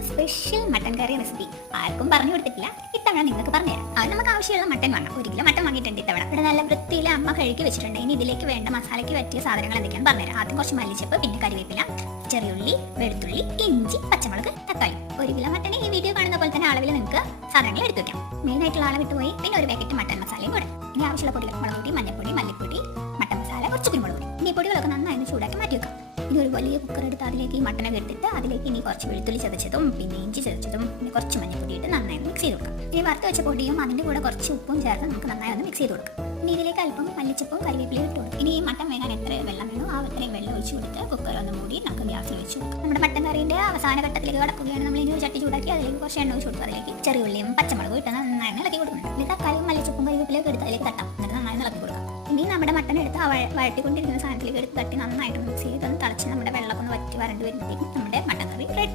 നമ്മുടെ special mutton കറി recipe ആർക്കും പറഞ്ഞു കൊടുത്തിട്ടില്ല. ഇത്തവണ നിങ്ങൾക്ക് പറഞ്ഞുതരാം. അത് നമുക്ക് ആവശ്യമുള്ള മട്ടൻ വേണം. 1 കിലോ മട്ടൻ വാങ്ങിയിട്ടുണ്ട് ഇത്തവണ. ഇവിടെ നല്ല വൃത്തിയിൽ അമ്മ കഴുകി വെച്ചിട്ടുണ്ട്. ഇനി ഇതിലേക്ക് വേണ്ട മസാലയ്ക്ക് പറ്റിയ സാധനങ്ങൾ എന്തൊക്കെയാണ് പറഞ്ഞുതരാം. ആദ്യം കുറച്ച് മല്ലിച്ചപ്പ്, പിന്നെ കരിവേപ്പില, ചെറിയുള്ളി, വെളുത്തുള്ളി, ഇഞ്ചി, പച്ചമുളക്, തക്കാളി. 1 കിലോ മട്ടന് ഈ വീഡിയോ കാണുന്ന പോലെ തന്നെ അളവിൽ നിങ്ങൾക്ക് സാധനങ്ങൾ എടുത്തു വെക്കാം. മെയിൻ ആയിട്ടുള്ള അളവ് വിട്ടുപോയി. പിന്നെ ഒരു പാക്കറ്റ് മട്ടൻ മസാലയും കൂടെ. ഇനി ആവശ്യമുള്ള പൊടികൾ: മുളക് പൊടി, മഞ്ഞൾപ്പൊടി, മല്ലിപ്പൊടി, മട്ടൻ മസാല, കുറച്ച് കുരുമുളക് പൊടി. ഇനി ഈ പൊടികളൊക്കെ നന്നായി ചൂടാക്കി മാറ്റി വെക്കാം. ഇനി ഒരു വലിയ കുക്കർ എടുത്ത് അതിലേക്ക് ഈ മട്ടനൊക്കെ എടുത്തിട്ട് അതിലേക്ക് ഇനി കുറച്ച് വെളുത്തുള്ളി ചതച്ചതും പിന്നെ ഇഞ്ചി ചതച്ചതും പിന്നെ കുറച്ച് മഞ്ഞൾപ്പൊടി ഇട്ട് നന്നായി മിക്സ് ചെയ്ത് കൊടുക്കാം. ഇനി വറുത്ത് വെച്ച പൊടിയും അതിൻ്റെ കൂടെ കുറച്ച് ഉപ്പും ചേർത്ത് നമുക്ക് നന്നായി ഒന്ന് മിക്സ് ചെയ്ത് കൊടുക്കാം. ഇനി ഇതിലേക്ക് അല്പം മല്ലിച്ചപ്പും കരിവേപ്പിലയും ഇട്ട് കൊടുക്കും. ഇനി ഈ മട്ടൻ വേകാൻ എത്ര വെള്ളം വേണോ ആ അത്രയും വെള്ളം ഒഴിച്ച് കൊടുത്ത് കുക്കർ ഒന്ന് മൂടി നമുക്ക് ഗ്യാസിൽ വെച്ച് കൊടുക്കാം. നമ്മുടെ മട്ടൻ കറീൻ്റെ അവസാന ഘട്ടത്തിലേക്ക് കടക്കുകയാണ്. നമ്മൾ ഇനി ഒരു ചട്ടി ചൂടാക്കി അതിലേക്ക് കുറച്ച് എണ്ണ ഒഴിച്ച് കൊടുക്കും. അതിലേക്ക് ചെറിയുള്ളിയും പച്ചമുളകും ഇട്ട് നന്നായി ഇളക്കി കൊടുക്കണം. ഇനി തക്കാളിയും മല്ലിച്ചപ്പും കരിവേപ്പിലയും എടുത്ത് അതിലേക്ക് തട്ടാം. എന്നിട്ട് നന്നായി ഇളക്കി കൊടുക്കാം. ഇനി നമ്മുടെ മട്ടൻ എടുത്ത് വഴട്ടിക്കൊണ്ടിരിക്കുന്ന സാധനത്തിലേക്ക് എടുത്ത് തട്ടി നന്നായിട്ട് മിക്സ് ചെയ്ത് തിളച്ച് നമ്മുടെ വെള്ളം ഒന്ന് വറ്റി വരണ്ട് വരുമ്പോഴത്തേക്കും നമ്മുടെ മട്ടൻ കറി റെഡി.